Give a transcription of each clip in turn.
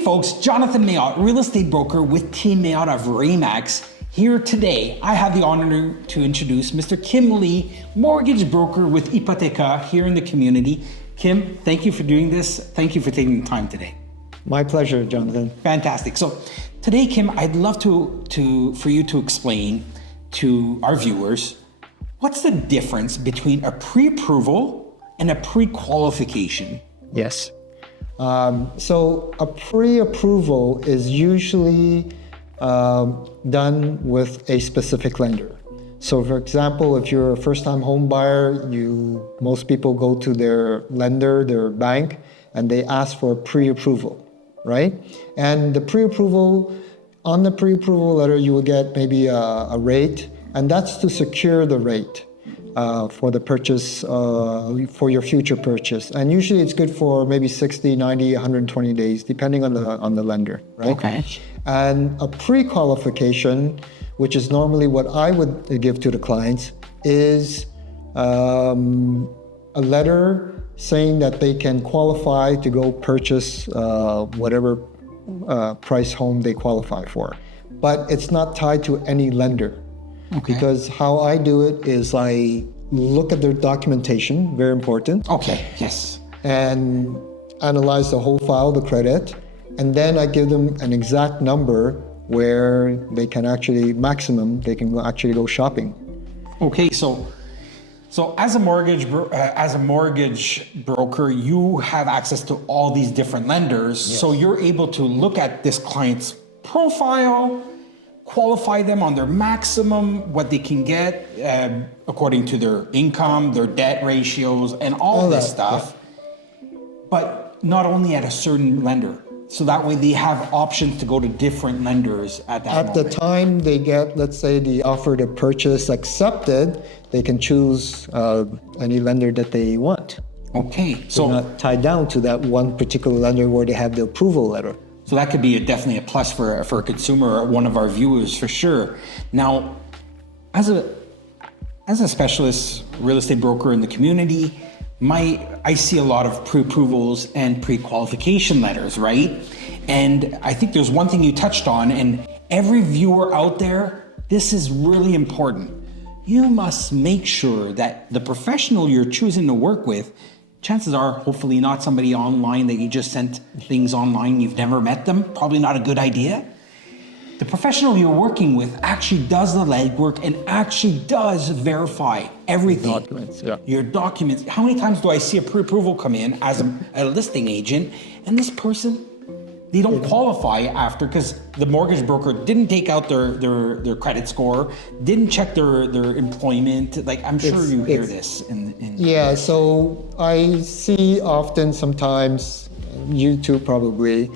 folks, Jonathan Mailhot, real estate broker with Team Mailhot of RE. Here today, I have the honor to introduce Mr. Kim Lee, mortgage broker with Hypotheca here in the community. Kim, thank you for doing this. Thank you for taking the time today. My pleasure, Jonathan. Fantastic. So today, Kim, I'd love for you to explain to our viewers, what's the difference between a pre-approval and a pre-qualification? Yes. So a pre-approval is usually done with a specific lender. So for example, if you're a first-time home buyer, most people go to their lender, their bank, and they ask for a pre-approval, right? And the pre-approval, on the pre-approval letter, you will get maybe a rate, and that's to secure the rate for the purchase, for your future purchase. And usually it's good for maybe 60, 90, 120 days, depending on the lender, right? Okay. And a pre-qualification, which is normally what I would give to the clients, is a letter saying that they can qualify to go purchase whatever price home they qualify for. But it's not tied to any lender. Okay. Because how I do it is I look at their documentation, very important. Okay, yes. And analyze the whole file, the credit, and then I give them an exact number where they can actually, they can actually go shopping. Okay, so as a mortgage broker, you have access to all these different lenders. Yes. So you're able to look at this client's profile, qualify them on their maximum, what they can get according to their income, their debt ratios, and all this stuff. Yeah. But not only at a certain lender. So that way they have options to go to different lenders at that moment. At the time they get, let's say, the offer to purchase accepted, they can choose any lender that they want. Okay. So they're not tied down to that one particular lender where they have the approval letter. So that could be definitely a plus for a consumer or one of our viewers for sure. Now, as a specialist real estate broker in the community, I see a lot of pre-approvals and pre-qualification letters, right? And I think there's one thing you touched on, and every viewer out there, this is really important. You must make sure that the professional you're choosing to work with, chances are hopefully not somebody online that you just sent things online, you've never met them, probably not a good idea. The professional you're working with actually does the legwork and actually does verify everything. Documents, yeah. Your documents. How many times do I see a pre-approval come in as a listing agent, and this person, they don't qualify after because the mortgage broker didn't take out their credit score, didn't check their employment. Like, I'm sure you hear this. Yeah, so I see often sometimes, you too probably,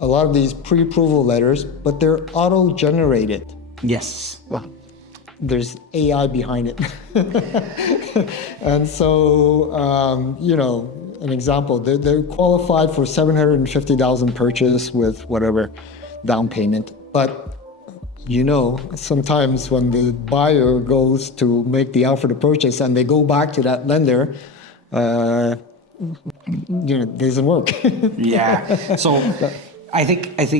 a lot of these pre-approval letters, but they're auto-generated. Yes. Well, there's AI behind it. And so, an example, they're qualified for $750,000 purchase with whatever down payment. But, sometimes when the buyer goes to make the offer to purchase and they go back to that lender, it doesn't work. Yeah. So I think, as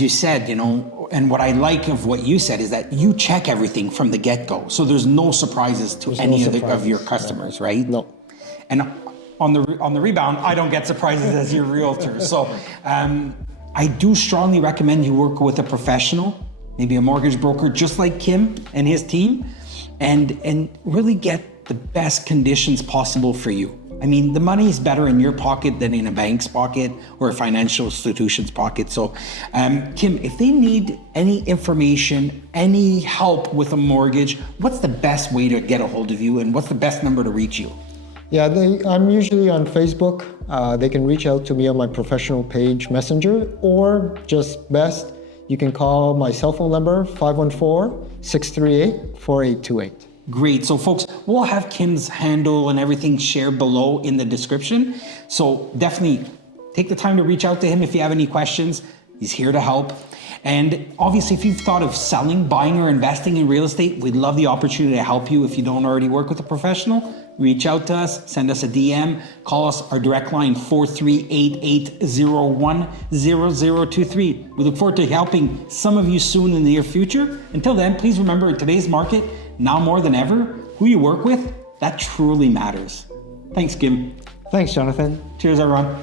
you said, and what I like of what you said is that you check everything from the get-go. So there's no surprises to any of your customers, right? No. And on the rebound, I don't get surprises as your realtor. So I do strongly recommend you work with a professional, maybe a mortgage broker, just like Kim and his team, and really get the best conditions possible for you. I mean, the money is better in your pocket than in a bank's pocket or a financial institution's pocket. So, Kim, if they need any information, any help with a mortgage, what's the best way to get a hold of you, and what's the best number to reach you? Yeah, I'm usually on Facebook. They can reach out to me on my professional page Messenger, or just best, you can call my cell phone number, 514-638-4828. Great. So folks, we'll have Kim's handle and everything shared below in the description. So definitely take the time to reach out to him if you have any questions. He's here to help. And obviously, if you've thought of selling, buying, or investing in real estate, we'd love the opportunity to help you. If you don't already work with a professional, reach out to us, send us a DM, call us our direct line 4388010023. We look forward to helping some of you soon in the near future. Until then, please remember, in today's market, now more than ever, who you work with, that truly matters. Thanks, Kim. Thanks, Jonathan. Cheers, everyone.